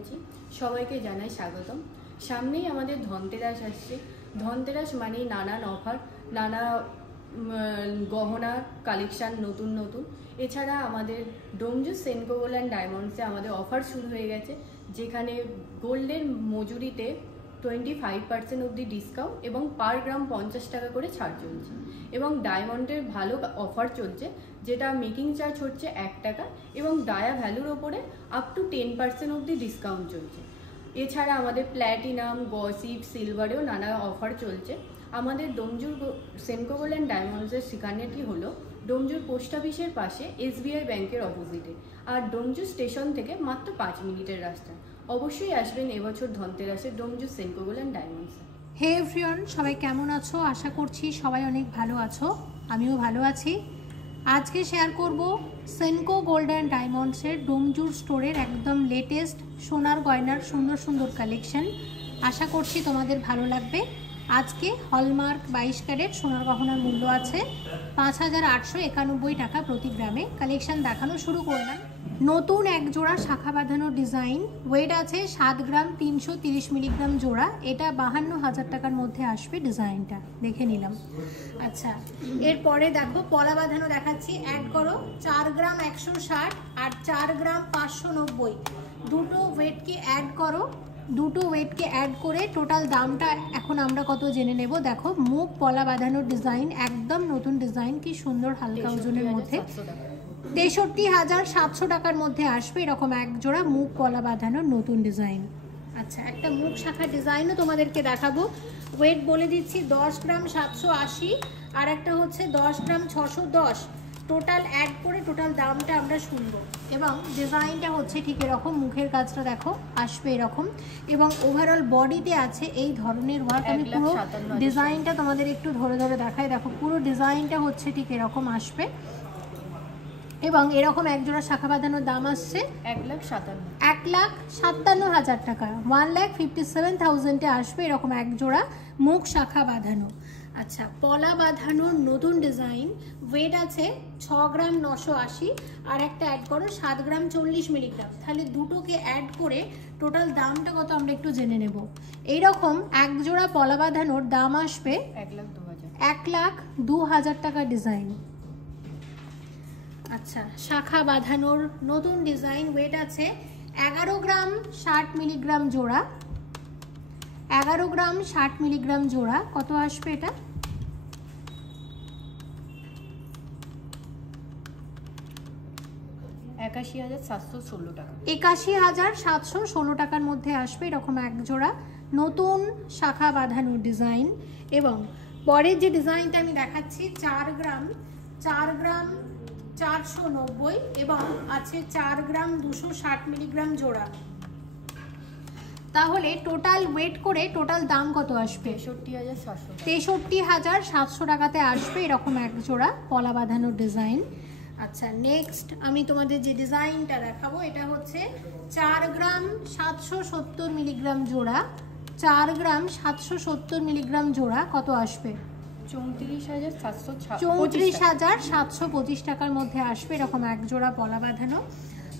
করছি। সবাইকে জানাই স্বাগতম। সামনেই আমাদের ধনতেরাস আসছে। ধনতেরাস মানেই নানান অফার, নানা গহনা কালেকশান নতুন নতুন। এছাড়া আমাদের ডোমজুস সেনকো গোল্ড অ্যান্ড ডায়মন্ডসে আমাদের অফার শুরু হয়ে গেছে, যেখানে গোল্ডের মজুরিতে 25% অবধি ডিসকাউন্ট এবং পার গ্রাম 50 টাকা করে ছাড় চলছে। এবং ডায়মন্ডের ভালো অফার চলছে, যেটা মেকিং চার্জ হচ্ছে 1 টাকা এবং ডায়া ভ্যালুর ওপরে আপ টু 10% অবধি ডিসকাউন্ট চলছে। এছাড়া আমাদের প্ল্যাটিনাম, গসিপ, সিলভারেও নানা অফার চলছে। আমাদের ডোমজুর সেনকো গোল্ড অ্যান্ড ডায়মন্ডসের ঠিকানাটি হলো ডোমজুর পোস্ট অফিসের পাশে SBI ব্যাংকের অপোজিটে, আর ডোমজুর স্টেশন থেকে মাত্র 5 মিনিটের রাস্তা। অবশ্যই আসবেন এবছর ধনতেরাসে ডোমজুর সেনকো গোল্ড অ্যান্ড ডায়মন্ডসে। হে এভরিওয়ান, সবাই কেমন আছো? আশা করছি সবাই অনেক ভালো আছো, আমিও ভালো আছি। আজকে শেয়ার করব সেনকো গোল্ড অ্যান্ড ডায়মন্ডসের ডোমজুর স্টোরের একদম লেটেস্ট সোনার গয়নার সুন্দর সুন্দর কালেকশন। আশা করছি তোমাদের ভালো লাগবে। আজকে হলমার্ক 22 ক্যারেট সোনার গহনার মূল্য আছে 5,891 টাকা প্রতি গ্রামে। কালেকশন দেখানো শুরু করলাম। নতুন এক জোড়া শাখা বাঁধানো ডিজাইন, ওয়েট আছে 7 গ্রাম 330 মিলিগ্রাম জোড়া। এটা 52,000 টাকার মধ্যে আসবে। ডিজাইনটা দেখে নিলাম। আচ্ছা, এরপরে দেখো পলা বাঁধানো দেখাচ্ছি। অ্যাড করো 4 গ্রাম 160 আর 4 গ্রাম 590। দুটো ওয়েটকে অ্যাড করো। দুটো ওয়েটকে অ্যাড করে টোটাল দামটা এখন আমরা কত জেনে নেব। দেখো মুখ পলা বাঁধানোর ডিজাইন, একদম নতুন ডিজাইন, কি সুন্দর হালকা ওজনের মধ্যে। 63,700 টাকার মধ্যে আসবে এরকম এক জোড়া মুখ পলা বাঁধানোর নতুন ডিজাইন। আচ্ছা, একটা মুখ শাখা ডিজাইনও তোমাদেরকে দেখাবো। ওয়েট বলে দিচ্ছি 10 গ্রাম 780 আর একটা হচ্ছে 10 গ্রাম 610। টোটাল অ্যাড করে টোটাল দামটা আমরা শুনবো। এবং ডিজাইনটা হচ্ছে ঠিক এরকম, মুখের কাজটা দেখো আসবে এরকম, এবং ওভারঅল বডিতে আছে এই ধরনের ওয়ার্ক। আমি পুরো ডিজাইনটা তোমাদের একটু ধরে ধরে দেখাই। দেখো পুরো ডিজাইনটা হচ্ছে ঠিক এরকম আসবে। এবং এরকম এক জোড়া শাখা বাঁধানোর দাম আসছে 1,57,000 টাকা। 1,57,000-এ আসবে এরকম এক জোড়া মুখ শাখা বাঁধানো। আচ্ছা, পলা বাঁধানোর নতুন ডিজাইন, ওয়েট আছে 6 গ্রাম 980 আর একটা অ্যাড করো 7 গ্রাম 40 মিলিগ্রাম। তাহলে দুটোকে অ্যাড করে টোটাল দামটা কত আমরা একটু জেনে নেব। এইরকম এক জোড়া পলা বাঁধানোর দাম আসবে 1,02,000 টাকা ডিজাইন। আচ্ছা, শাখা বাঁধানোর নতুন ডিজাইন, ওয়েট আছে 11 গ্রাম 60 মিলিগ্রাম জোড়া। 11 গ্রাম 60 মিলিগ্রাম জোড়া কত আসবে এটা? টাকা। 81,716 টাকার মধ্যে আসবে এরকম এক জোড়া নতুন শাখা বাঁধানোর ডিজাইন। এবং পরের যে ডিজাইনটা আমি দেখাচ্ছি 4 গ্রাম 490 এবং আছে 4 গ্রাম 260 মিলিগ্রাম জোড়া। তাহলে টোটাল ওয়েট করে টোটাল দাম কত আসবে? 63,700 টাকাতে আসবে এরকম এক জোড়া পলা বাঁধানোর ডিজাইন। আচ্ছা, নেক্সট আমি তোমাদের যে ডিজাইনটা দেখাবো এটা হচ্ছে 4 গ্রাম 770 মিলিগ্রাম জোড়া। 4 গ্রাম 770 মিলিগ্রাম জোড়া কত আসবে? 34,725 টাকার মধ্যে আসবে এরকম এক জোড়া পলা বাঁধানো।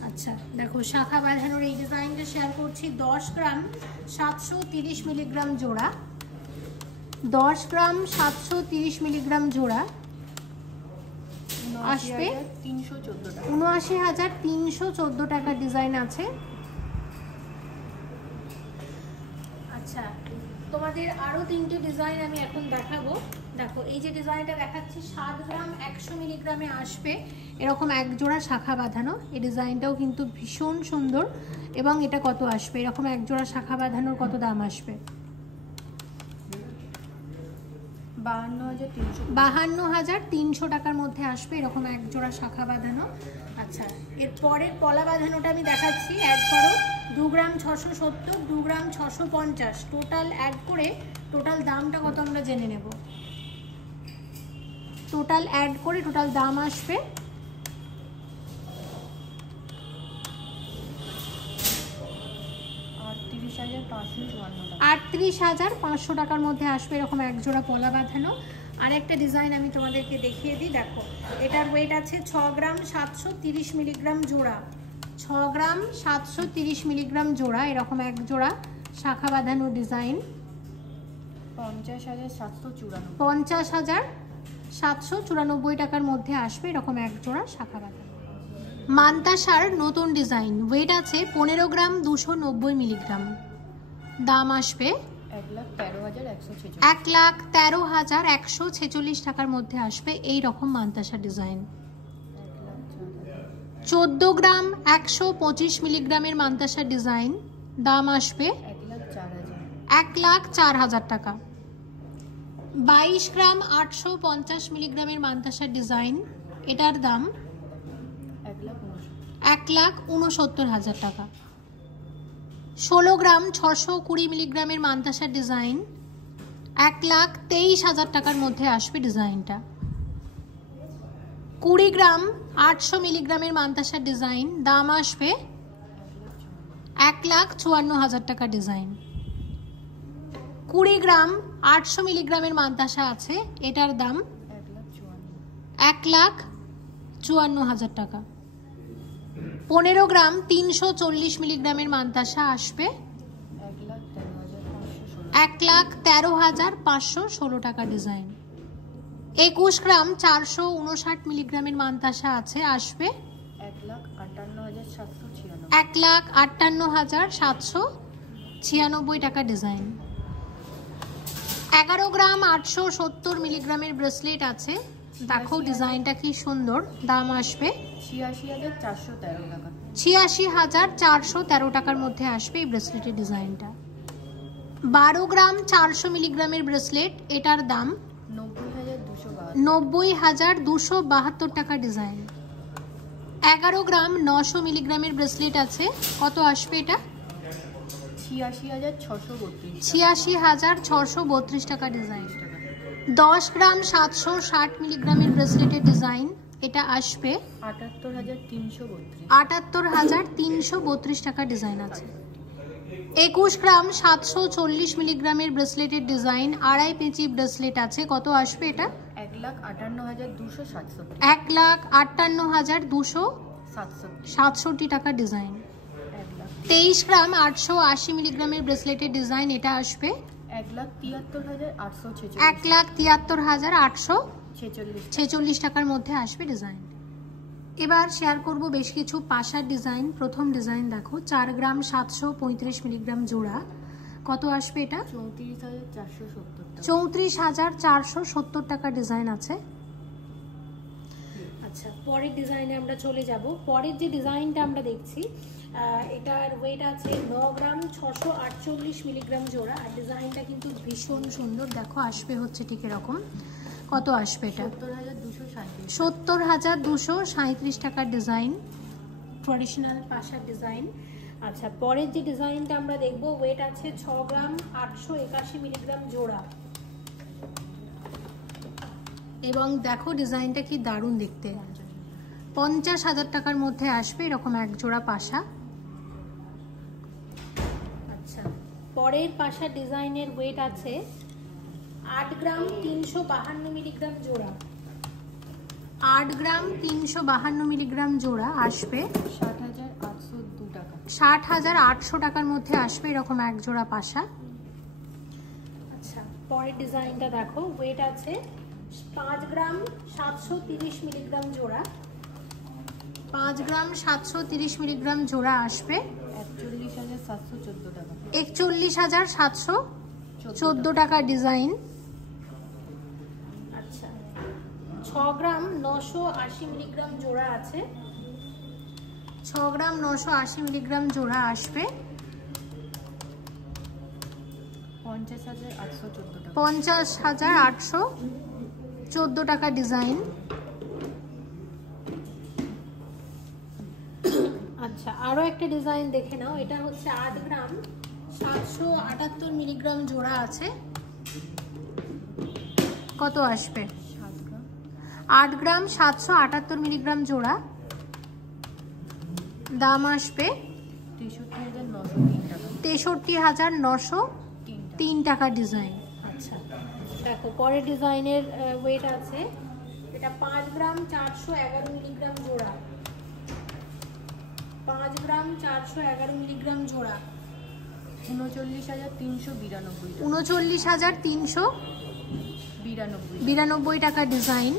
আচ্ছা, দেখো শাখা বাঁধানোর এই ডিজাইনটা শেয়ার করছি। 10 গ্রাম 730 মিলিগ্রাম জোড়া। 10 গ্রাম 730 মিলিগ্রাম জোড়া আসবে 79,314 টাকা ডিজাইন আছে। আচ্ছা, তোমাদের আরও 3টে ডিজাইন আমি এখন দেখাবো। দেখো এই যে ডিজাইনটা দেখাচ্ছি 7 গ্রাম 100 মিলিগ্রামে আসবে এরকম এক জোড়া শাখা বাঁধানো। এই ডিজাইনটাও কিন্তু ভীষণ সুন্দর। এবং এটা কত আসবে? এরকম এক জোড়া শাখা বাঁধানোর কত দাম আসবে? 52,300 টাকার মধ্যে আসবে এরকম এক জোড়া শাখা বাঁধানো। আচ্ছা, এর পরের পলা বাঁধানোটা আমি দেখাচ্ছি। অ্যাড করো 2 গ্রাম 670, 2 গ্রাম 650। টোটাল অ্যাড করে টোটাল দামটা কত আমরা জেনে নেব। টোটাল অ্যাড করে টোটাল দাম আসবে 38,500 টাকার মধ্যে আসবে এরকম এক জোড়া পলা বাঁধানো। আর একটা ডিজাইন আমি তোমাদেরকে দেখিয়ে দিই। দেখো এটার ওয়েট আছে 6 গ্রাম 730 মিলিগ্রাম জোড়া। 6 গ্রাম 730 মিলিগ্রাম জোড়া, এরকম এক জোড়া শাখা বাঁধানো ডিজাইন। 50,794 টাকার মধ্যে আসবে এরকম এক জোড়া শাখা বাঁধানো মান্তাসার নতুন ডিজাইন। ওয়েট আছে 15 গ্রাম 290 মিলিগ্রাম। দাম আসবে 1,13,146 টাকার মধ্যে আসবে এই রকম মান্তাসা ডিজাইন। 14 গ্রাম 125 মিলিগ্রামের মান্তাসা ডিজাইন। দাম আসবে 1,04,000 টাকা। 22 গ্রাম 850 মিলিগ্রামের মান্তাসা ডিজাইন, এটার দাম 1,69,000 টাকা। 16 গ্রাম 620 মিলিগ্রামের মান্তাসা ডিজাইন, 1,23,000 টাকার মধ্যে আসবে ডিজাইনটা। 20 গ্রাম 800 মিলিগ্রামের মান্তাসা ডিজাইন, দাম আসবে 1,54,000 টাকা ডিজাইন। 20 গ্রাম 800 মিলিগ্রামের মান্তাসা আছে, এটার দাম 1,54,000 টাকা। 15 গ্রাম 340 মিলিগ্রামের মান্তাসা আসবে 1,13,516 টাকা ডিজাইন। 21 গ্রাম 459 মিলিগ্রামের মান্তাসা আছে, আসবে 1,58,796 টাকা ডিজাইন। 11 গ্রাম 870 মিলিগ্রামের ব্রেসলেট আছে, দেখো ডিজাইনটা কি সুন্দর। দাম আসবে 86,413 টাকার মধ্যে আসবে এই ব্রেসলেটের ডিজাইনটা। 12 গ্রাম 400 মিলিগ্রামের ব্রেসলেট, এটার দাম 90,272 টাকা ডিজাইন। 11 গ্রাম 900 মিলিগ্রামের ব্রেসলেট আছে, কত আসবে এটা? 86,632 টাকা ডিজাইন। 10 গ্রাম 760 মিলিগ্রামের ব্রেসলেটের ডিজাইন, এটা আসবে 78,332 টাকা ডিজাইন আছে। 21 গ্রাম 740 মিলিগ্রামের ব্রেসলেটের ডিজাইন, আড়াই পেঁচি ব্রেসলেট আছে, কত আসবে এটা? 1,58,267 টাকা ডিজাইন। 23 গ্রাম 880 মিলিগ্রামের ব্রেসলেটের ডিজাইন, এটা আসবে 1,73,846 টাকার মধ্যে আসবে ডিজাইন। এবার শেয়ার করব বেশ কিছু পাশার ডিজাইন। প্রথম ডিজাইন দেখো, 4 গ্রাম 735 মিলিগ্রাম জোড়া, কত আসবে এটা? 34,470 টাকা ডিজাইন আছে। আচ্ছা, পরের ডিজাইনে আমরা চলে যাব। পরের যে ডিজাইনটা আমরা দেখছি, এটার ওয়েট আছে 9 গ্রাম 648 মিলিগ্রাম জোড়া, আর ডিজাইনটা কিন্তু ভীষণ সুন্দর। দেখো আসবে হচ্ছে ঠিক এরকম। কত আসবে এটা? 70,237 টাকার ডিজাইন, ট্র্যাডিশনাল পাশার ডিজাইন। আচ্ছা, পরের যে ডিজাইনটা আমরা দেখব, ওয়েট আছে 6 গ্রাম 881 মিলিগ্রাম জোড়া, এবং দেখো ডিজাইনটা কি দারুণ দেখতে। 50,000 টাকার মধ্যে আসবে এরকম এক জোড়া পাশা। আচ্ছা, পরের পাশা ডিজাইনের ওয়েট আছে 8 গ্রাম 352 মিলিগ্রাম জোড়া। 8 গ্রাম 352 মিলিগ্রাম জোড়া আসবে 60,802 টাকা। 60,800 টাকার মধ্যে আসবে এরকম এক জোড়া পাশা। আচ্ছা, পরের ডিজাইনটা দেখো, ওয়েট আছে 5 গ্রাম 730 মিলিগ্রাম জোড়া। 5 গ্রাম 730 মিলিগ্রাম জোড়া আসবে 41,714 টাকা। 41,714 টাকা ডিজাইন। আচ্ছা, 6 গ্রাম 980 মিলিগ্রাম জোড়া আছে। 6 গ্রাম 980 মিলিগ্রাম জোড়া আসবে 50,814 টাকা। 50,814 টাকা ডিজাইন। আচ্ছা, আরো একটা ডিজাইন দেখে নাও। এটা হচ্ছে 8 গ্রাম 778 মিলিগ্রাম জোড়া আছে, কত আসবে? 8 গ্রাম 778 মিলিগ্রাম জোড়া, দাম আসবে 63,903 টাকা ডিজাইন। আচ্ছা, দেখো পরের ডিজাইনের ওয়েট আছে, এটা 5 গ্রাম 411 মিলিগ্রাম জোড়া। 5 গ্রাম 411 মিলিগ্রাম জোড়া 39,392, 39,392 টাকা ডিজাইন।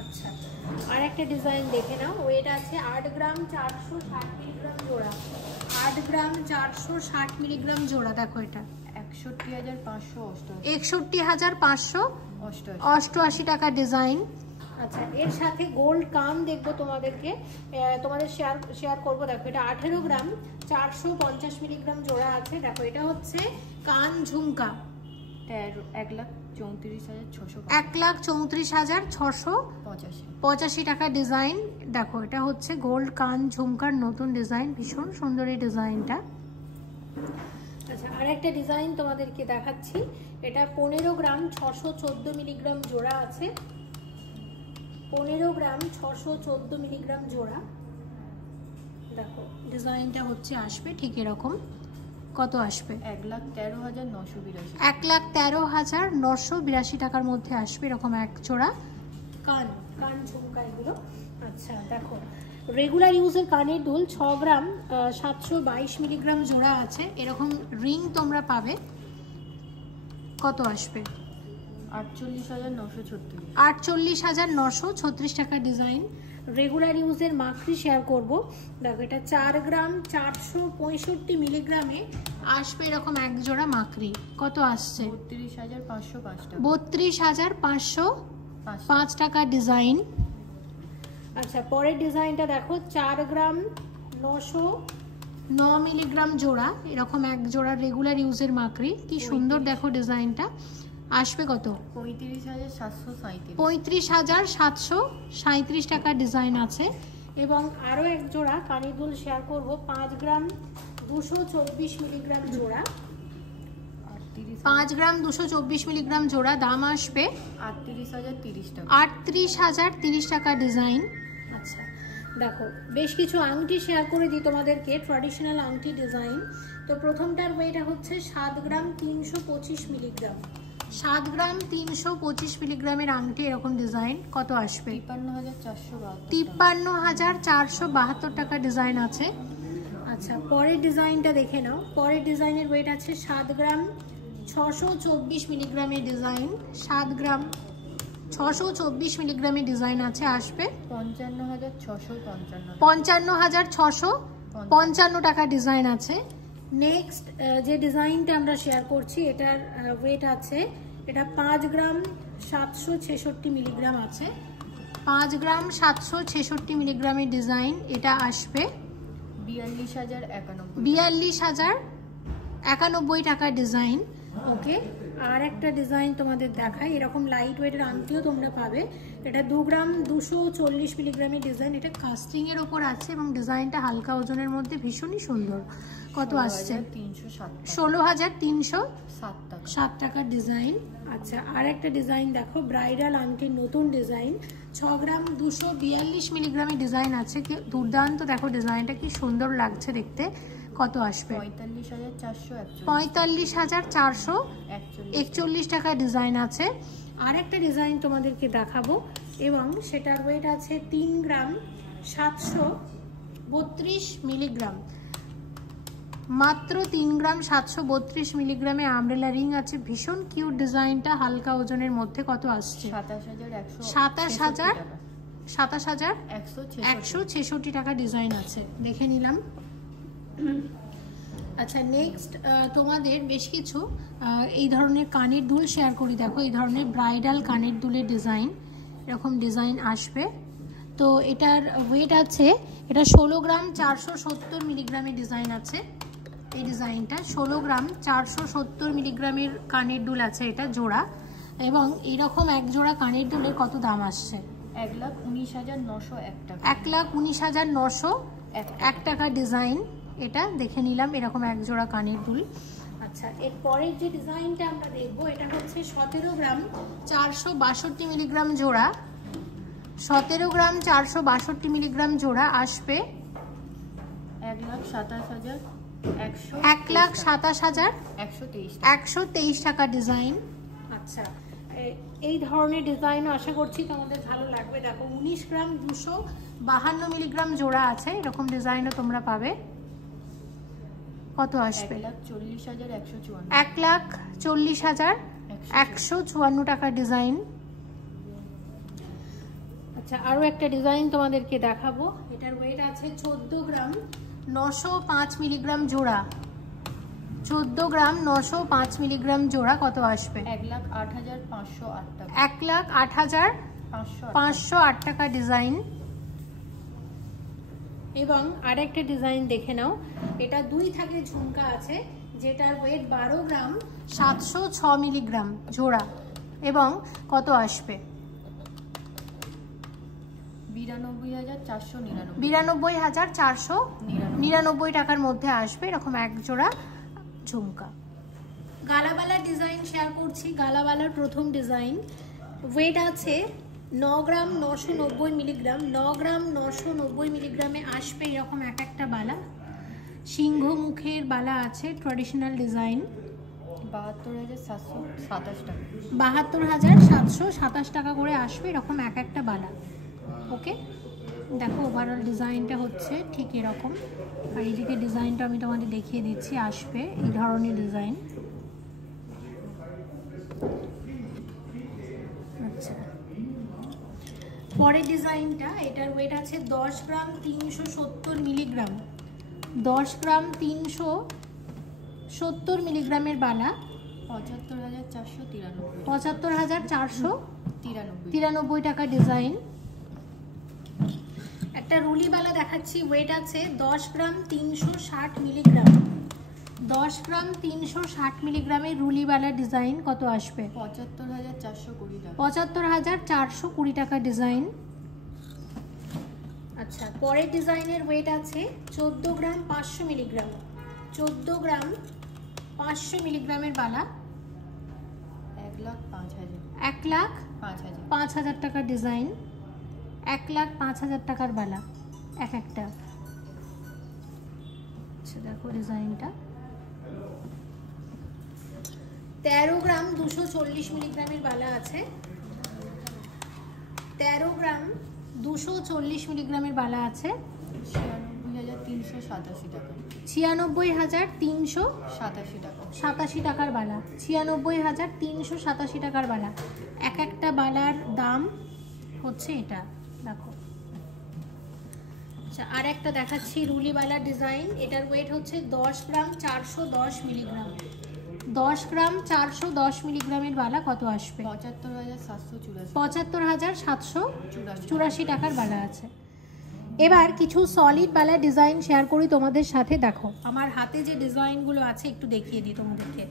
আচ্ছা, আর একটা ডিজাইন দেখে নাও, ওয়েট আছে 8 গ্রাম 460 মিলিগ্রাম জোড়া, 8 গ্রাম 460 মিলিগ্রাম জোড়া। দেখো এটা 61,588 টাকা ডিজাইন। আচ্ছা, এর সাথে গোল্ড কান দেখবো তোমাদেরকে, তোমাদের শেয়ার করবো। দেখো এটা 18 গ্রাম 450 মিলিগ্রাম জোড়া আছে। দেখো এটা হচ্ছে কান ঝুমকা, 1,34,685 টাকা ডিজাইন। দেখো এটা হচ্ছে গোল্ড কান ঝুমকার নতুন ডিজাইন, ভীষণ সুন্দর এই ডিজাইনটা। আচ্ছা, আর একটা ডিজাইন তোমাদেরকে দেখাচ্ছি, এটা 15 গ্রাম 614 মিলিগ্রাম জোড়া আছে, 15 গ্রাম 614 মিলিগ্রাম জোড়া। দেখো ডিজাইনটা হচ্ছে আসবে ঠিক এরকম। কত আসবে? 1,13,982 টাকার মধ্যে আসবে এরকম এক জোড়া কান ঝুমকা এগুলো। আচ্ছা দেখো, রেগুলার ইউজের কানের দুল 6 গ্রাম 722 মিলিগ্রাম জোড়া আছে, এরকম রিং তোমরা পাবে। কত আসবে? 48,936 টাকা ডিজাইন। রেগুলার ইউজের মাকড়ি শেয়ার করব। দেখো এটা 4 গ্রাম 465 মিলিগ্রামে আসবে এরকম এক জোড়া মাকড়ি। কত আসছে? 32,505 টাকা ডিজাইন। আচ্ছা, পরের ডিজাইনটা দেখো 4 গ্রাম 909 মিলিগ্রাম জোড়া, এরকম এক জোড়া রেগুলার ইউজের মাকড়ি। কি সুন্দর দেখো ডিজাইনটা। আসবে কত? 35,737 টাকা ডিজাইন আছে। এবং আরও এক জোড়া কানের দুল শেয়ার করব, 5 গ্রাম 224 মিলিগ্রাম জোড়া, 5 গ্রাম 224 মিলিগ্রাম জোড়া। দাম আসবে 38,030 টাকা ডিজাইন। আচ্ছা দেখো, বেশ কিছু আংটি শেয়ার করে দিই তোমাদেরকে, ট্র্যাডিশনাল আংটি ডিজাইন। তো প্রথমটার ওয়েট হচ্ছে 7 গ্রাম 325 মিলিগ্রাম, 7 গ্রাম 325 মিলিগ্রামের আংটি, এরকম ডিজাইন। কত আসবে? 53,472 টাকা ডিজাইন আছে। আচ্ছা, পরের ডিজাইনটা দেখে নাও। পরের ডিজাইনের ওয়েট আছে 7 গ্রাম 624 মিলিগ্রামের ডিজাইন, 7 গ্রাম 624 মিলিগ্রামের ডিজাইন আছে। আসবে 55,655 টাকা ডিজাইন আছে। নেক্সট যে ডিজাইনটা আমরা শেয়ার করছি, এটার ওয়েট আছে, এটা 5 গ্রাম 766 মিলিগ্রাম আছে, 5 গ্রাম 766 মিলিগ্রামের ডিজাইন। এটা আসবে 42,091 টাকা ডিজাইন। ওকে, আর একটা ডিজাইন তোমাদের দেখাই, এরকম লাইট ওয়েটের আংটিও তোমরা পাবে। এটা 2 গ্রাম 240 মিলিগ্রামের ডিজাইন, এটা কাস্টিং এর ওপর আছে এবং ডিজাইনটা হালকা ওজনের মধ্যে ভীষণই সুন্দর। কত আসছে? 16,307 টাকার ডিজাইন। আচ্ছা, আর একটা ডিজাইন দেখো, ব্রাইডাল আংটির নতুন ডিজাইন, 6 গ্রাম 242 মিলিগ্রামের ডিজাইন আছে। কি দুর্দান্ত দেখো ডিজাইনটা, কি সুন্দর লাগছে দেখতে। কত আসবে? 45,441 টাকা ডিজাইন আছে। আর একটা ডিজাইন তোমাদেরকে দেখাবো এবং সেটার ওয়েট আছে 3 গ্রাম 732 মিলিগ্রাম, মাত্র 3 গ্রাম 732 মিলিগ্রামে আমব্রেলা রিং আছে। ভীষণ কিউট ডিজাইনটা, হালকা ওজনের মধ্যে। কত আসছে? 27,166 টাকা ডিজাইন আছে। দেখে নিলাম। আচ্ছা, নেক্সট তোমাদের বেশ কিছু এই ধরনের কানের দুল শেয়ার করি। দেখো এই ধরনের ব্রাইডাল কানের দুলের ডিজাইন, এরকম ডিজাইন আসবে। তো এটার ওয়েট আছে, এটা 16 গ্রাম 470 মিলিগ্রামের ডিজাইন আছে। এই ডিজাইনটা 16 গ্রাম 470 মিলিগ্রামের কানের দুল আছে, এটা জোড়া। এবং এইরকম এক জোড়া কানের দুলের কত দাম আসছে? 1,19,901 টাকা, 1,19,901 টাকা ডিজাইন। এটা দেখে নিলাম, এরকম এক জোড়া কানের দুল। আচ্ছা, এর পরের যে ডিজাইনটা আমরা দেখবো, এটা হচ্ছে 17 গ্রাম 462 মিলিগ্রাম জোড়া, 17 গ্রাম 462 মিলিগ্রাম জোড়া। আসবে 1,27,123 টাকা ডিজাইন। আচ্ছা, এই ধরনের ডিজাইনও আশা করছি তোমাদের ভালো লাগবে। দেখো 19 গ্রাম 252 মিলিগ্রাম জোড়া আছে, এরকম ডিজাইনও তোমরা পাবে। কত আসবে? 1,40,154 টাকা ডিজাইন। আচ্ছা, আরও একটা ডিজাইন তোমাদেরকে দেখাবো। এটার ওয়েট আছে 14 গ্রাম 905 মিলিগ্রাম জোড়া। 14 গ্রাম 905 মিলিগ্রাম জোড়া কত আসবে? 1,08,508 টাকা। 1,08,508 টাকা ডিজাইন। এবং আরেকটা ডিজাইন দেখে নাও, এটা 2 থাকে ঝুমকা আছে, যেটার ওয়েট 12 গ্রাম 706 মিলিগ্রাম জোড়া এবং কত আসবে? 92,499 টাকার মধ্যে আসবে এরকম এক জোড়া ঝুমকা। গালাবালার ডিজাইন শেয়ার করছি। গালাবালার প্রথম ডিজাইন, ওয়েট আছে 9 গ্রাম 990 মিলিগ্রাম। 9 গ্রাম 990 মিলিগ্রামে আসবে এরকম এক একটা বালা। সিংহ মুখের বালা আছে, ট্র্যাডিশনাল ডিজাইন। 72,727 টাকা। 72,727 টাকা করে আসবে এরকম এক একটা বালা। ওকে, দেখো ওভারঅল ডিজাইনটা হচ্ছে ঠিক এরকম। আর এইদিকে ডিজাইনটা আমি তোমাদের দেখিয়ে দিচ্ছি, আসবে এই ধরনের ডিজাইন। আচ্ছা, পরের ডিজাইনটা, এটার ওয়েট আছে 10 গ্রাম 370 মিলিগ্রাম। 10 গ্রাম 370 মিলিগ্রামের বালা। 75,493 টাকা ডিজাইন। একটা রুলি বালা দেখাচ্ছি, ওয়েট আছে 10 গ্রাম 360 মিলিগ্রাম। 10 গ্রাম 360 মিলিগ্রামের রুলি বালা ডিজাইন কত আসবে? 75,420 টাকা। 75,420 টাকা ডিজাইন। আচ্ছা, পরের ডিজাইনের ওয়েট আছে 14 গ্রাম 500 মিলিগ্রাম। 14 গ্রাম 500 মিলিগ্রামের বালা। 1,05,000 টাকার ডিজাইন। 1,05,000 টাকার বালা এক একটা। আচ্ছা, দেখো ডিজাইনটা। 13 গ্রাম 240 মিলিগ্রামের বালা আছে। 13 গ্রাম 240 মিলিগ্রামের বালা আছে। 96,387 টাকা। 96,387 টাকার বালা। 96,387 টাকার বালা। এক একটা বালার দাম হচ্ছে এটা, দেখো। আচ্ছা, আর একটা দেখাচ্ছি রুলি বালার ডিজাইন। এটার ওয়েট হচ্ছে 10 গ্রাম 410 মিলিগ্রাম। 10 গ্রাম 410 মিলিগ্রামের বালা কত আসবে? 75,784 টাকার বালা আছে। এবার কিছু সলিড বালা ডিজাইন শেয়ার করি তোমাদের সাথে। দেখো আমার হাতে যে ডিজাইনগুলো আছে একটু দেখিয়ে দিই তোমাদেরকে।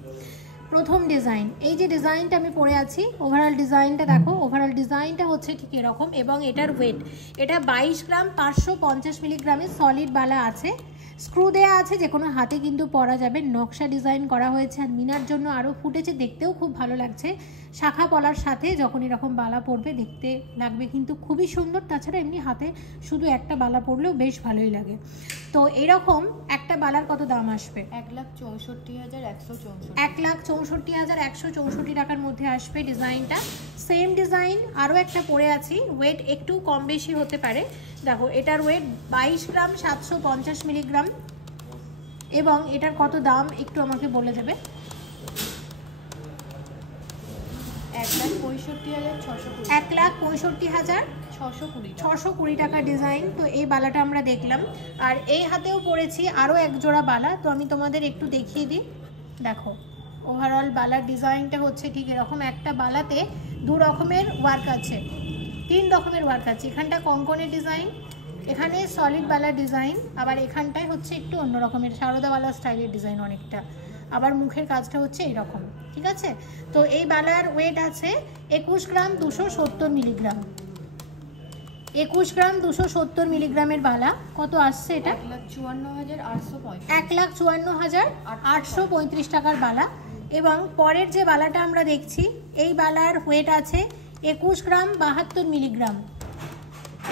প্রথম ডিজাইন, এই যে ডিজাইনটা আমি পরে আছি, ওভারঅল ডিজাইনটা দেখো। ওভারঅল ডিজাইনটা হচ্ছে ঠিক এরকম এবং এটার ওয়েট, এটা 22 গ্রাম 550 মিলিগ্রামের সলিড বালা আছে। স্ক্রু দেয়া আছে, যে কোনো হাতে কিন্তু পরা যাবে। নকশা ডিজাইন করা হয়েছে আর মিনার জন্য আরও ফুটেছে, দেখতেও খুব ভালো লাগছে। শাখা পলার সাথে যখন এরকম বালা পরবে দেখতে লাগবে কিন্তু খুবই সুন্দর। তাছাড়া এমনি হাতে শুধু একটা বালা পরলেও বেশ ভালোই লাগে। তো এরকম একটা বালার কত দাম আসবে? 1,64,164। 1,64,164 টাকার মধ্যে আসবে ডিজাইনটা। সেম ডিজাইন আরও একটা পরে আছি, ওয়েট একটু কম বেশি হতে পারে। দেখো এটার ওয়েট 22 গ্রাম 750 মিলিগ্রাম এবং এটার কত দাম একটু আমাকে বলে দেবে। 1,65,620 টাকা ডিজাইন। তো এই বালাটা আমরা দেখলাম। আর এই হাতেও পরেছি আরও এক জোড়া বালা, তো আমি তোমাদের একটু দেখিয়ে দিই। দেখো ওভারঅল বালার ডিজাইনটা হচ্ছে ঠিক এরকম। একটা বালাতে 2 রকমের ওয়ার্ক আছে, 3 রকমের ওয়ার্ক আছে। এখানটা কঙ্কনের ডিজাইন, এখানে সলিড বালার ডিজাইন, আবার এখানটায় হচ্ছে একটু অন্য রকমের সারদাবালা স্টাইলের ডিজাইন অনেকটা। আবার মুখের কাজটা হচ্ছে এরকম, ঠিক আছে। তো এই বালার ওয়েট আছে 21 গ্রাম 270 মিলিগ্রাম। 21 গ্রাম 270 মিলিগ্রামের বালা কত আসছে? এটা 1,54,835 টাকার বালা। এবং পরের যে বালাটা আমরা দেখছি, এই বালার ওয়েট আছে 21 গ্রাম 72 মিলিগ্রাম।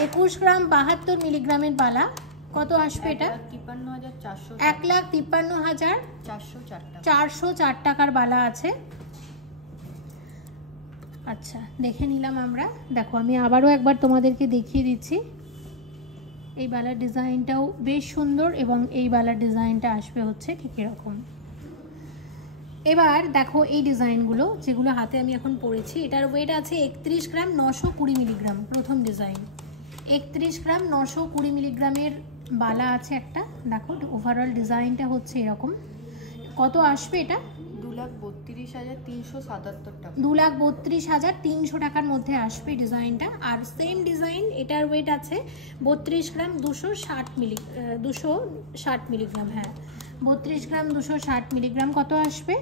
21 গ্রাম 72 মিলিগ্রামের বালা কত আসবে? এটা 1,53,404 টাকার বালা আছে। আচ্ছা দেখে নিলাম আমরা। দেখো আমি আবারও একবার তোমাদেরকে দেখিয়ে দিচ্ছি। এই বালার ডিজাইনটাও বেশ সুন্দর এবং এই বালার ডিজাইনটা আসবে হচ্ছে ঠিক এরকম। এবার দেখো এই ডিজাইনগুলো যেগুলো হাতে আমি এখন পরেছি, এটার ওয়েট আছে 31 গ্রাম 920 মিলিগ্রাম। প্রথম ডিজাইন 31 গ্রাম 920 মিলিগ্রামের বালা আছে একটা। দেখো ওভারঅল ডিজাইনটা হচ্ছে এরকম। কত আসবে এটা? 2,32,377 টাকা। 2,32,300 টাকার মধ্যে আসবে ডিজাইনটা। আর সেম ডিজাইন এটার ওয়েট আছে 32 গ্রাম 260 মিলিগ্রাম। হ্যাঁ 32 গ্রাম 260 মিলিগ্রাম। কত আসবে?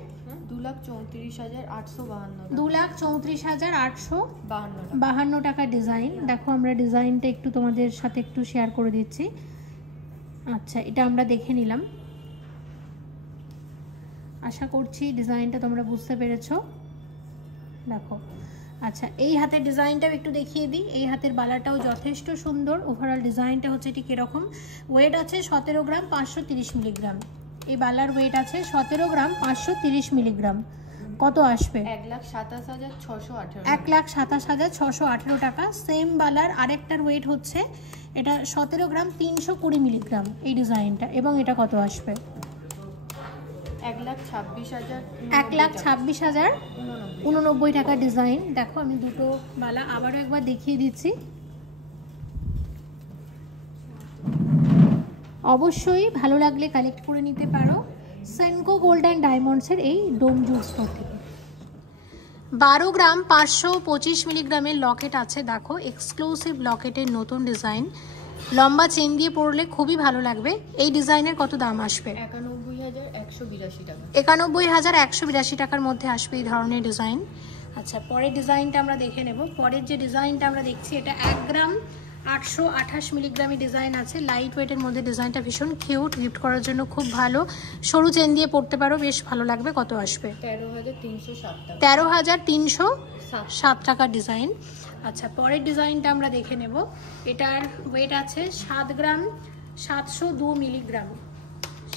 2,34,852। 2,34,852 টাকা ডিজাইন। দেখো আমরা ডিজাইনটা একটু তোমাদের সাথে একটু শেয়ার করে দিচ্ছি। আচ্ছা এটা আমরা দেখে নিলাম। আশা করছি ডিজাইনটা তোমরা বুঝতে পেরেছো। দেখো আচ্ছা এই হাতের ডিজাইনটাও একটু দেখিয়ে দিই। এই হাতের বালাটাও যথেষ্ট সুন্দর। ওভারঅল ডিজাইনটা হচ্ছে ঠিক এরকম। ওয়েট আছে 17 গ্রাম 530 মিলিগ্রাম। এই বালার ওয়েট আছে 17 গ্রাম 530 মিলিগ্রাম। কত আসবে? 1,27,618। 1,27,618 টাকা। সেম বালার আরেকটার ওয়েট হচ্ছে এটা 17 গ্রাম 320 মিলিগ্রাম এই ডিজাইনটা। এবং এটা কত আসবে? 1,26,089 টাকা ডিজাইন। দেখো আমি দুটো বালা আবারও একবার দেখিয়ে দিচ্ছি। অবশ্যই ভালো লাগলে কালেক্ট করে নিতে পারো সেনকো গোল্ড অ্যান্ড ডায়মন্ডসের এই ডোম জুট স্টোর থেকে। 12 গ্রাম 525 মিলিগ্রামের লকেট আছে। দেখো এক্সক্লুসিভ লকেটের নতুন ডিজাইন। লম্বা চেন দিয়ে পরলে খুবই ভালো লাগবে। এই ডিজাইনের কত দাম আসবে? 91,182 টাকা। 91,182 টাকার মধ্যে আসবে এই ধরনের ডিজাইন। আচ্ছা পরের ডিজাইনটা আমরা দেখে নেব। পরের যে ডিজাইনটা আমরা দেখছি এটা 1 গ্রাম 828 মিলিগ্রামের ডিজাইন আছে। লাইট ওয়েটের মধ্যে ডিজাইনটা ভীষণ কিউট, গিফট করার জন্য খুব ভালো। সরু চেন দিয়ে পরতে পারো, বেশ ভালো লাগবে। কত আসবে? 13,307 টাকা। 13,307 টাকার ডিজাইন। আচ্ছা পরের ডিজাইনটা আমরা দেখে নেব। এটার ওয়েট আছে 7 গ্রাম 702 মিলিগ্রাম।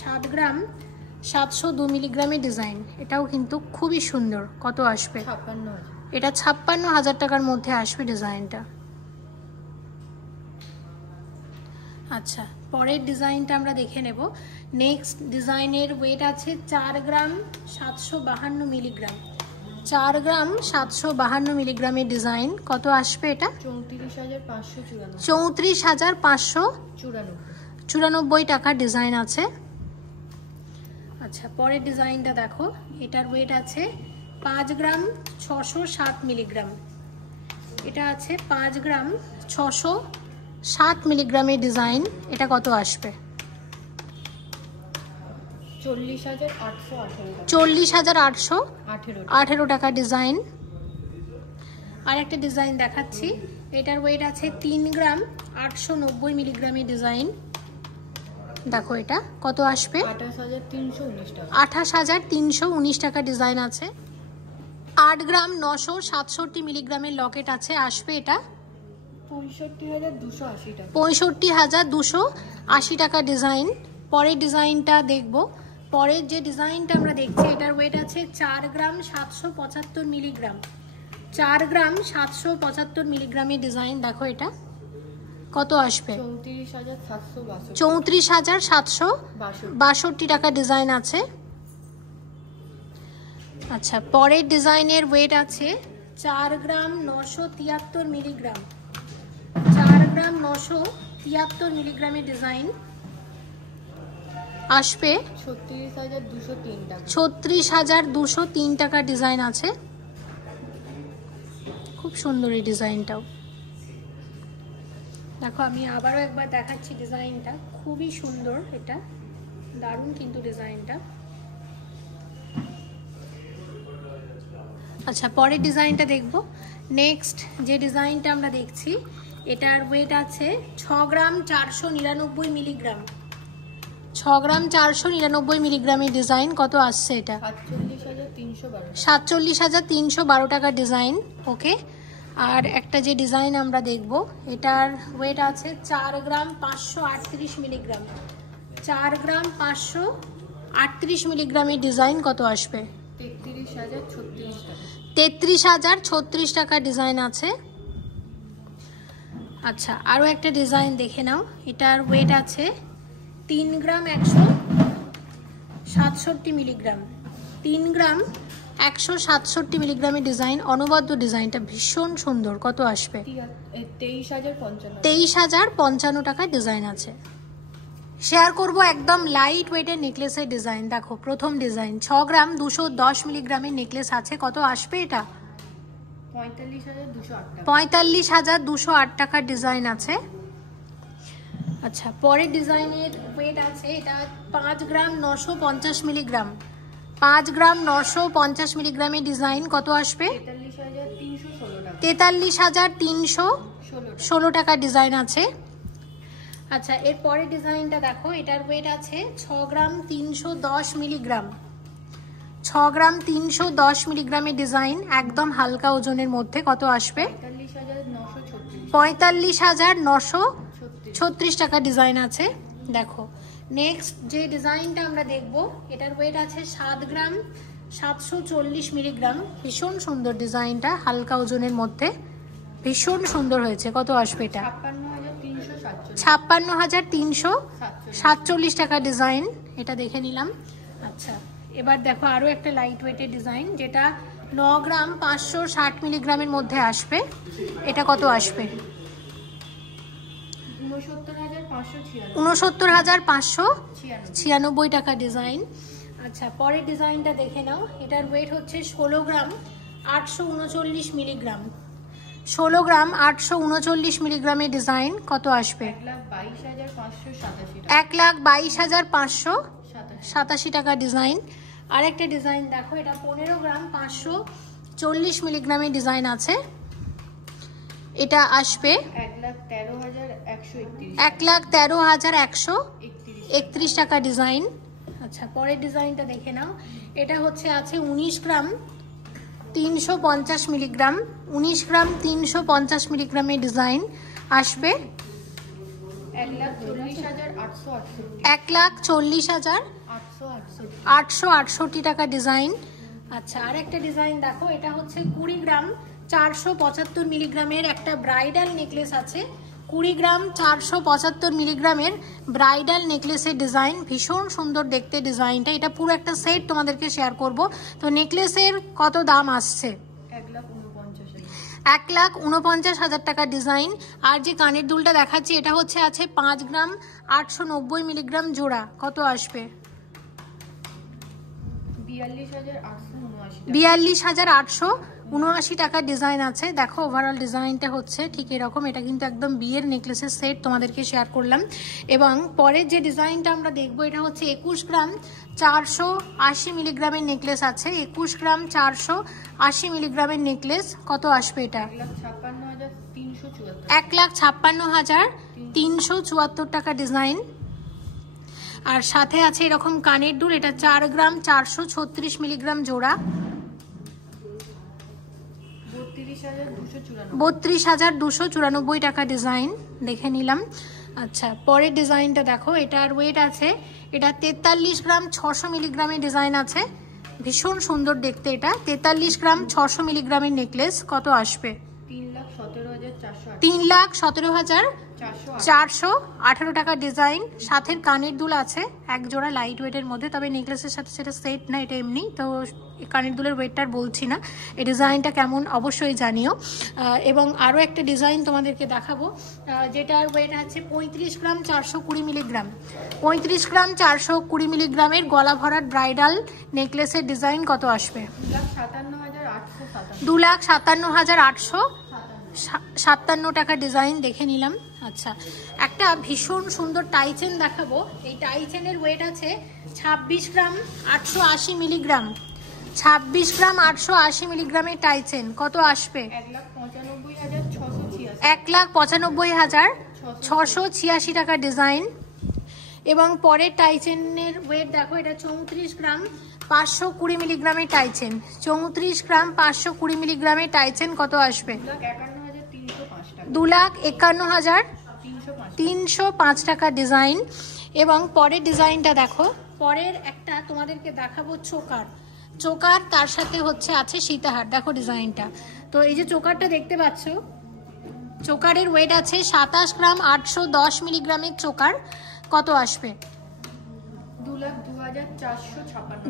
7 গ্রাম 702 মিলিগ্রামের ডিজাইন। এটাও কিন্তু খুবই সুন্দর। কত আসবে? 56,000। এটা 56,000 টাকার মধ্যে আসবে ডিজাইনটা। আচ্ছা পরের ডিজাইনটা আমরা দেখে নেব। নেক্সট ডিজাইনের ওয়েট আছে 4 গ্রাম 752 মিলিগ্রাম। 4 গ্রাম 752 মিলিগ্রামের ডিজাইন। কত আসবে এটা? 34,594। 34,594 টাকার ডিজাইন আছে। আচ্ছা পরের ডিজাইনটা দেখো। এটার ওয়েট আছে 5 গ্রাম 607 মিলিগ্রাম। এটা আছে 5 গ্রাম 607 মিলিগ্রামের ডিজাইন। এটা কত আসবে? 40,818 টাকা ডিজাইন। আর একটা ডিজাইন দেখাচ্ছি। এটার ওয়েট আছে 3 গ্রাম 890 মিলিগ্রামের ডিজাইন। দেখো এটা কত আসবে? 28,319 টাকা। 28,319 টাকা ডিজাইন আছে। 8 গ্রাম 967 মিলিগ্রামের লকেট আছে। আসবে এটা 65,280 টাকা। 65,280 টাকা ডিজাইন। পরের ডিজাইনটা দেখবো। পরের যে ডিজাইনটা আমরা দেখছি এটার ওয়েট আছে 4 গ্রাম 775 মিলিগ্রাম। 4 গ্রাম 775 মিলিগ্রামের ডিজাইন। দেখো এটা কত আসবে? 34,762 টাকা ডিজাইন আছে। আচ্ছা পরের ডিজাইনের ওয়েট আছে 4 গ্রাম 973 মিলিগ্রাম। 4 গ্রাম 973 মিলিগ্রামের ডিজাইন আসবে 36,203 টাকা। 36,203 টাকা ডিজাইন আছে। খুব সুন্দর এই ডিজাইনটাও। দেখো আমি আবারও একবার দেখাচ্ছি ডিজাইনটা। খুবই সুন্দর, এটা দারুণ কিন্তু ডিজাইনটা। আচ্ছা পরের ডিজাইনটা দেখব। নেক্সট যে ডিজাইনটা আমরা দেখছি এটার ওয়েট আছে 6 গ্রাম 499 মিলিগ্রাম। 6 গ্রাম 499 মিলিগ্রামের ডিজাইন। কত আসছে এটা? 47,312 টাকার ডিজাইন। ওকে আর একটা যে ডিজাইন আমরা দেখব এটার ওয়েট আছে 4 গ্রাম 538 মিলিগ্রাম। 4 গ্রাম 538 মিলিগ্রামের ডিজাইন। কত আসবে? 33,036 টাকা ডিজাইন আছে। আচ্ছা, আরও একটা ডিজাইন দেখে নাও। এটার ওয়েট আছে 3 গ্রাম 167 মিলিগ্রাম। 3 গ্রাম 167 মিলিগ্রামের ডিজাইন, অনবদ্য ডিজাইনটা ভীষণ সুন্দর। কত আসবে? 23,055 টাকার ডিজাইন আছে। শেয়ার করব একদম লাইট ওয়েটের নেকলেসের ডিজাইন। দেখো প্রথম ডিজাইন 6 গ্রাম 210 মিলিগ্রামের নেকলেস আছে। কত আসবে এটা? 45,208 টাকার ডিজাইন আছে। আচ্ছা, পরের ডিজাইনের ওয়েট আছে, এটা 5 গ্রাম 950 মিলিগ্রাম। 5 গ্রাম 950 মিলিগ্রামের ডিজাইন। কত আসবে? 43,316 টাকার ডিজাইন আছে। আচ্ছা, এর পরের ডিজাইনটা দেখো, এটার ওয়েট আছে 6 গ্রাম 310 মিলিগ্রাম। 6 গ্রাম 310 মিলিগ্রামের ডিজাইন, একদম হালকা ওজনের মধ্যে। কত আসবে? 45,936 টাকা ডিজাইন আছে। দেখো নেক্সট যে ডিজাইনটা আমরা দেখব, এটার ওয়েট আছে 7 গ্রাম 740 মিলিগ্রাম। ভীষণ সুন্দর ডিজাইনটা, হালকা ওজনের মধ্যে ভীষণ সুন্দর হয়েছে। কত আসবে এটা? 56,347 টাকা ডিজাইন। এটা দেখে নিলাম। আচ্ছা, এবার দেখো আরও একটা লাইট ওয়েটের ডিজাইন, যেটা 9 গ্রাম 560 মিলিগ্রামের মধ্যে আসবে। এটা কত আসবে? 69,596 টাকা ডিজাইন। আচ্ছা, পরের ডিজাইনটা দেখে নাও। এটার ওয়েট হচ্ছে 16 গ্রাম 839 মিলিগ্রাম। 16 গ্রাম 839 মিলিগ্রামের ডিজাইন। কত আসবে? 1,22,587 টাকা ডিজাইন। আরেকটা ডিজাইন দেখো, এটা 15 গ্রাম 540 মিলিগ্রামের ডিজাইন আছে। এটা আসবে 1,13,131 টাকা ডিজাইন। আচ্ছা, পরের ডিজাইনটা দেখে নাও। এটা হচ্ছে আছে 19 গ্রাম 350 মিলিগ্রাম। 19 গ্রাম 350 মিলিগ্রামের ডিজাইন আসবে 1,40,868 টাকা ডিজাইন। আচ্ছা, আর একটা ডিজাইন দেখো, এটা হচ্ছে 20 গ্রাম 475 মিলিগ্রামের একটা ব্রাইডাল নেকলেস আছে। 20 গ্রাম 475 মিলিগ্রামের ব্রাইডাল নেকলেসের ডিজাইন, ভীষণ সুন্দর দেখতে ডিজাইনটা। এটা পুরো একটা সেট তোমাদেরকে শেয়ার করব। তো নেকলেসের কত দাম আসছে? 1,49,000 টাকা ডিজাইন। আর যে কানের দুলটা দেখাচ্ছি, এটা হচ্ছে আছে 5 গ্রাম 890 মিলিগ্রাম জোড়া। কত আসবে? 42,879 টাকা ডিজাইন আছে। দেখো ওভারঅল ডিজাইনটা হচ্ছে ঠিক এরকম। এটা কিন্তু একদম বিয়ের নেকলেসের সেট তোমাদেরকে শেয়ার করলাম। এবং পরের যে ডিজাইনটা আমরা দেখবো, এটা হচ্ছে 21 গ্রাম 480 মিলিগ্রামের নেকলেস আছে। 21 গ্রাম 480 মিলিগ্রামের নেকলেস। কত আসবে এটা? 1,56,374 টাকা ডিজাইন। আর সাথে আছে এরকম কানের দুল, এটা 4 গ্রাম 436 মিলিগ্রাম জোড়া। 32,294 টাকা ডিজাইন। দেখে নিলাম। আচ্ছা, পরের ডিজাইনটা দেখো, এটার ওয়েট আছে, এটা 43 গ্রাম 600 মিলিগ্রামের ডিজাইন আছে। ভীষণ সুন্দর দেখতে এটা। 43 গ্রাম 600 মিলিগ্রামের নেকলেস। কত আসবে? 3,17,418 টাকা ডিজাইন। সাথে কানের দুল আছে এক জোড়া লাইট ওয়েটের মধ্যে, তবে নেকলেসের সাথে সেটা সেট না, এটা এমনি। তো কানের দুলের ওয়েটটার বলছি না। এই ডিজাইনটা কেমন অবশ্যই জানিও। এবং আরও একটা ডিজাইন তোমাদেরকে দেখাবো, যেটার ওয়েট আছে 35 গ্রাম 420 মিলিগ্রাম। 35 গ্রাম 420 মিলিগ্রামের গলা ভরাট ব্রাইডাল নেকলেসের ডিজাইন। কত আসবে? 2,57,857 টাকা ডিজাইন। দেখে নিলাম। আচ্ছা, একটা ভীষণ সুন্দর টাইচেন দেখাবো। এই টাইচেনের ওয়েট আছে 26 গ্রাম 880 মিলিগ্রাম। 26 গ্রাম 880 মিলিগ্রামের টাইচেন। কত আসবে? 1,95,686 টাকা ডিজাইন। এবং পরের টাইচেনের ওয়েট দেখো, এটা 34 গ্রাম 520 মিলিগ্রামের টাইচেন। 34 গ্রাম 520 মিলিগ্রামের টাইচেন। কত আসবে? 2,51,305 টাকা ডিজাইন। এবং পরের ডিজাইনটা দেখো, পরের একটা তোমাদেরকে দেখাবো চোকার। চোকার, তার সাথে হচ্ছে আছে সীতাহার। দেখো ডিজাইনটা। তো এই যে চোকারটা দেখতে পাচ্ছ, চোকারের ওয়েট আছে 27 গ্রাম, 810 মিলিগ্রামের চোকার। কত আসবে?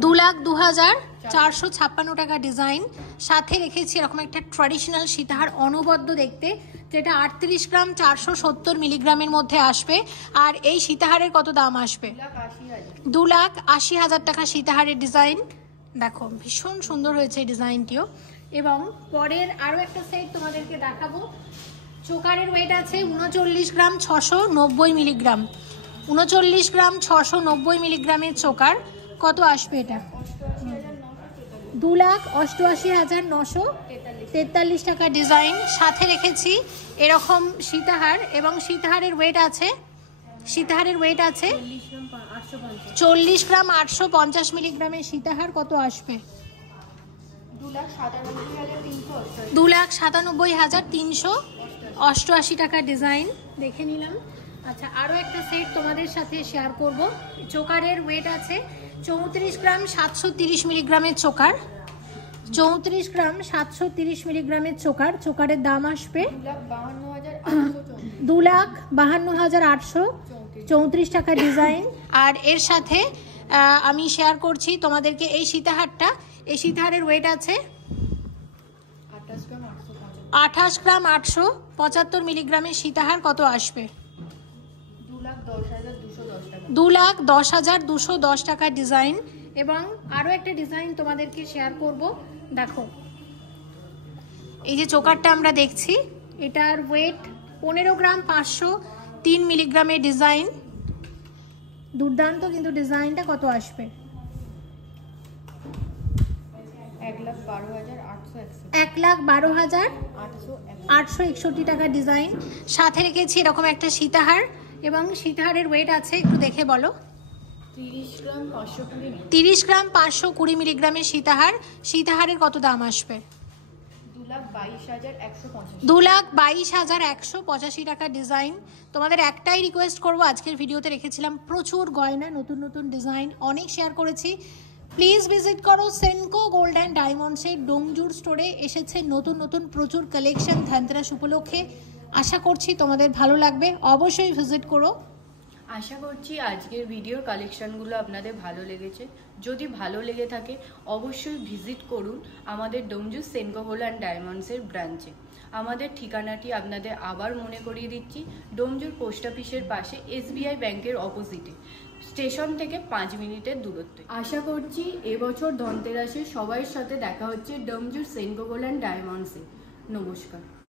2,02,456 টাকা ডিজাইন। সাথে রেখেছি এরকম একটা ট্র্যাডিশনাল সীতাহার, অনবদ্য দেখতে, যেটা 38 গ্রাম 470 মিলিগ্রামের মধ্যে আসবে। আর এই সীতাহারের কত দাম আসবে? 2,80,000 টাকা সীতাহারের ডিজাইন। দেখো ভীষণ সুন্দর হয়েছে এই ডিজাইনটিও। এবং পরের আরও একটা সেট তোমাদেরকে দেখাবো। চোকারের ওয়েট আছে 39 গ্রাম 690 মিলিগ্রাম। 39 গ্রাম 690 মিলিগ্রামের চোকার। কত আসবে এটা? 2,88,943 টাকা ডিজাইন। সাথে রেখেছি এরকম সীতাহার, এবং সীতাহারের ওয়েট আছে 40 গ্রাম 850 মিলিগ্রামের সীতাহার। কত আসবে? 2,97,388 টাকা ডিজাইন। দেখে নিলাম। আচ্ছা, আরও একটা সেট তোমাদের সাথে শেয়ার করব। চোকারের ওয়েট আছে 34 গ্রাম 730 মিলিগ্রামের চোকার। 34 গ্রাম 730 মিলিগ্রামের চোকার। চোকারের দাম আসবে 2,52,834 টাকা ডিজাইন। আর এর সাথে আমি শেয়ার করছি তোমাদেরকে এই সীতাহারটা। এই সীতাহারের ওয়েট আছে 28 গ্রাম 875 মিলিগ্রামের সীতাহার। কত আসবে? 2,10,210 টাকা ডিজাইন। এবং আরও একটা ডিজাইন তোমাদেরকে শেয়ার করব। দেখো এই যে চোকারটা আমরা দেখছি, এটার ওয়েট 15 গ্রাম 503 মিলিগ্রামের ডিজাইন। দুর্দান্ত কিন্তু ডিজাইনটা। কত আসবে? 1,12,861 টাকা ডিজাইন। সাথে রেখেছি এরকম একটা সীতাহার, এবং সীতাহারের ওয়েট আছে, একটু দেখে বলো। 30 গ্রাম 520 মিলিগ্রামের সীতাহার। সীতাহারের কত দাম আসবে? 2,22,185 টাকা ডিজাইন। তোমাদের একটাই রিকোয়েস্ট করব, আজকের ভিডিওতে রেখেছিলাম প্রচুর গয়না, নতুন নতুন ডিজাইন অনেক শেয়ার করেছি। প্লিজ ভিজিট করো সেনকো গোল্ড অ্যান্ড ডায়মন্ডসের ডোমজুর স্টোরে। এসেছে নতুন নতুন প্রচুর কালেকশন ধনতেরাস উপলক্ষে। আশা করছি তোমাদের ভালো লাগবে, অবশ্যই ভিজিট করো। আশা করছি আজকের ভিডিওর কালেকশনগুলো আপনাদের ভালো লেগেছে। যদি ভালো লেগে থাকে অবশ্যই ভিজিট করুন আমাদের ডোমজুর সেনকো গোল্ড অ্যান্ড ডায়মন্ডসের ব্রাঞ্চে। আমাদের ঠিকানাটি আপনাদের আবার মনে করিয়ে দিচ্ছি, ডোমজুর পোস্ট অফিসের পাশে SBI ব্যাংকের অপোজিটে, স্টেশন থেকে 5 মিনিটের দূরত্বে। আশা করছি এবছর ধনতেরাসে সবার সাথে দেখা হচ্ছে ডোমজুর সেনকো গোল্ড অ্যান্ড ডায়মন্ডসে। নমস্কার।